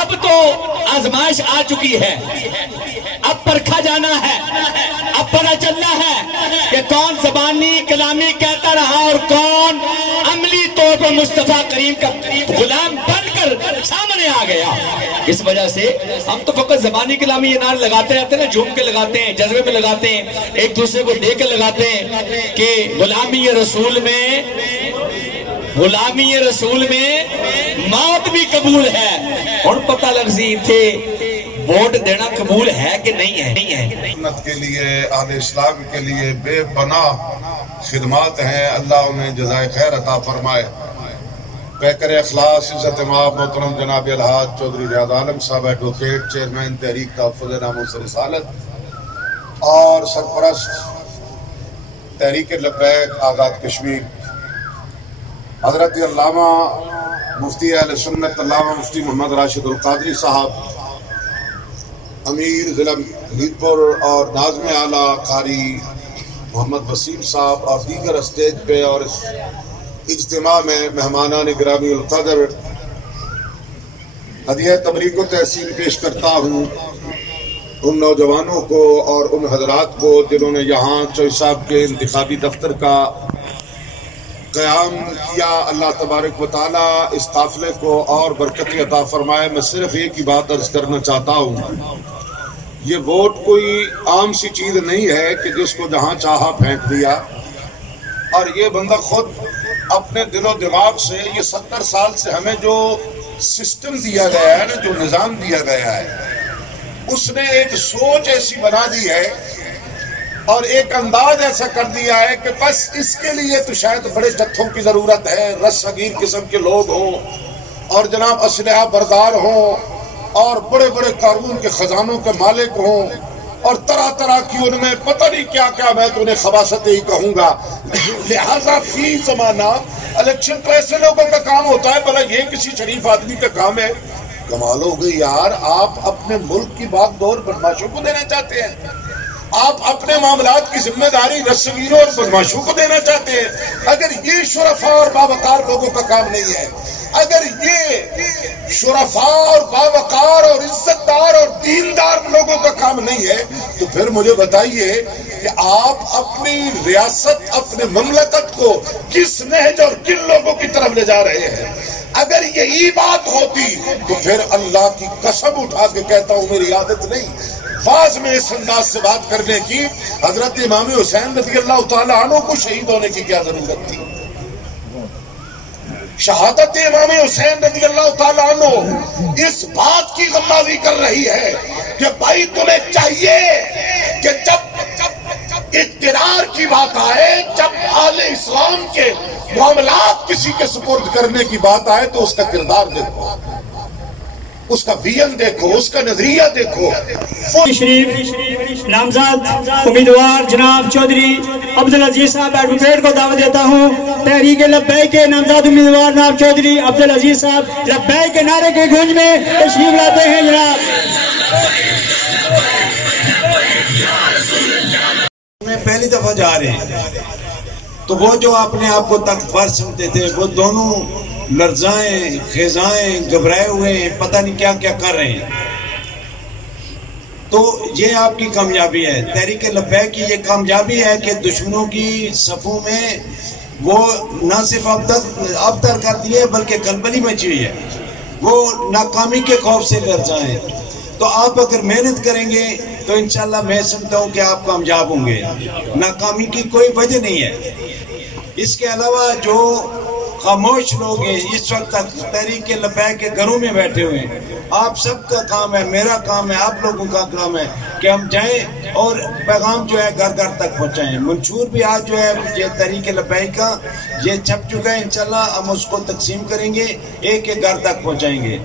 اب تو آزمائش آ چکی ہے، اب پرکھا جانا ہے، اب پتہ چلنا ہے کہ کون زبانی کلامی کہتا رہا اور کون عملی طور پر مصطفیٰ کریم کا غلام بن کر سامنے آ گیا۔ اس وجہ سے ہم تو فقط زبانی کلامی یہ نعرے لگاتے رہتے ہیں، جھوم کے لگاتے ہیں، جذبے میں لگاتے ہیں، ایک دوسرے کو دے کے لگاتے ہیں کہ غلامی رسول میں موت بھی قبول ہے۔ اور پتہ لگ سی تھے ووٹ دینا قبول ہے کہ نہیں ہے۔ سنت کے لیے، اہل اسلام کے لیے بے پناہ خدمات ہیں، اللہ انہیں جزائے خیر عطا فرمائے۔ پیکر اخلاص عزت مآب محترم جناب الحاج چودھری ریاض عالم صاحب ایڈوکیٹ، چیئرمین تحریک تحفظ ناموس رسالت اور سرپرست تحریک لبیک آزاد کشمیر، حضرت علامہ مفتی اہل سنت علامہ مفتی محمد راشد القادری صاحب، امیر ضلع میرپور اور ناظم اعلیٰ قاری محمد وسیم صاحب اور دیگر اسٹیج پہ اور اس اجتماع میں مہمانان گرامی القدر، ہدیہ تبریک و تحسین پیش کرتا ہوں ان نوجوانوں کو اور ان حضرات کو جنہوں نے یہاں چوئی صاحب کے انتخابی دفتر کا قیام کیا۔ اللہ تبارک و تعالیٰ اس قافلے کو اور برکت عطا فرمائے۔ میں صرف ایک ہی بات عرض کرنا چاہتا ہوں، یہ ووٹ کوئی عام سی چیز نہیں ہے کہ جس کو جہاں چاہا پھینک دیا، اور یہ بندہ خود اپنے دل و دماغ سے یہ 70 سال سے ہمیں جو سسٹم دیا گیا ہے نا، جو نظام دیا گیا ہے، اس نے ایک سوچ ایسی بنا دی ہے اور ایک انداز ایسا کر دیا ہے کہ بس اس کے لیے تو شاید بڑے جتھوں کی ضرورت ہے، رسگیر قسم کے لوگ ہوں اور جناب اسلحہ بردار ہوں اور بڑے بڑے قارون کے خزانوں کے مالک ہوں اور طرح طرح کی ان میں پتہ نہیں کیا کیا، میں تو انہیں خباثتیں ہی کہوں گا۔ لہٰذا فی زمانہ الیکشن تو ایسے لوگوں کا کام ہوتا ہے، بھلا یہ کسی شریف آدمی کا کام ہے؟ کمال ہو گئی یار، آپ اپنے ملک کی باغ دور بدماشوں کو دینا چاہتے ہیں، آپ اپنے معاملات کی ذمہ داری رسگیروں اور بدماشوں کو دینا چاہتے ہیں۔ اگر یہ شرفاء اور باوقار لوگوں کا کام نہیں ہے، اگر یہ شرفاء اور باوقار اور عزت دار اور دیندار لوگوں کا کام نہیں ہے، تو پھر مجھے بتائیے کہ آپ اپنی ریاست، اپنے مملکت کو کس نہج اور کن لوگوں کی طرف لے جا رہے ہیں؟ اگر یہی بات ہوتی تو پھر اللہ کی قسم اٹھا کے کہتا ہوں میری عادت نہیں بعض میں اس انداز سے بات کرنے کی، حضرت امام حسین رضی اللہ تعالیٰ عنہ کو شہید ہونے کی کیا ضرورت تھی؟ شہادت امام حسین رضی اللہ تعالیٰ عنہ اس بات کی غمازی کر رہی ہے کہ بھائی تمہیں چاہیے کہ جب اقتدار کی بات آئے، جب اہل اسلام کے معاملات کسی کے سپرد کرنے کی بات آئے تو اس کا کردار دیکھو، اس کا ویژن دیکھو، اس کا نظریہ دیکھو۔ شریف نامزد امیدوار جناب چودھری عبدالعزیز صاحب ایڈوکیٹ کو دعوت دیتا ہوں۔ تحریک لبیک کے نامزد امیدوار جناب چودھری عبدالعزیز صاحب لبیک کے نعرے کے گونج میں تشریف لاتے ہیں۔ جناب میں پہلی دفعہ جا رہے ہیں تو وہ جو اپنے آپ کو تخت پر سمجھتے تھے وہ دونوں لرزائیں خیزائیں گھبرائے ہوئے ہیں، پتہ نہیں کیا کیا کر رہے ہیں۔ تو یہ آپ کی کامیابی ہے، تحریک لبیک کی یہ کامیابی ہے کہ دشمنوں کی صفوں میں وہ نہ صرف ابتر کر دیے بلکہ کلبلی مچی ہوئی ہے، وہ ناکامی کے خوف سے لرزائیں۔ تو آپ اگر محنت کریں گے تو انشاءاللہ میں سمجھتا ہوں کہ آپ کامیاب ہوں گے، ناکامی کی کوئی وجہ نہیں ہے۔ اس کے علاوہ جو خاموش لوگ ہیں اس وقت تک تحریک لبیک کے گھروں میں بیٹھے ہوئے ہیں، آپ سب کا کام ہے، میرا کام ہے، آپ لوگوں کا کام ہے کہ ہم جائیں اور پیغام جو ہے گھر گھر تک پہنچائیں۔ منشور بھی آج جو ہے یہ تحریک لبیک کا یہ چھپ چکا ہے، انشاءاللہ ہم اس کو تقسیم کریں گے، ایک ایک گھر تک پہنچائیں گے۔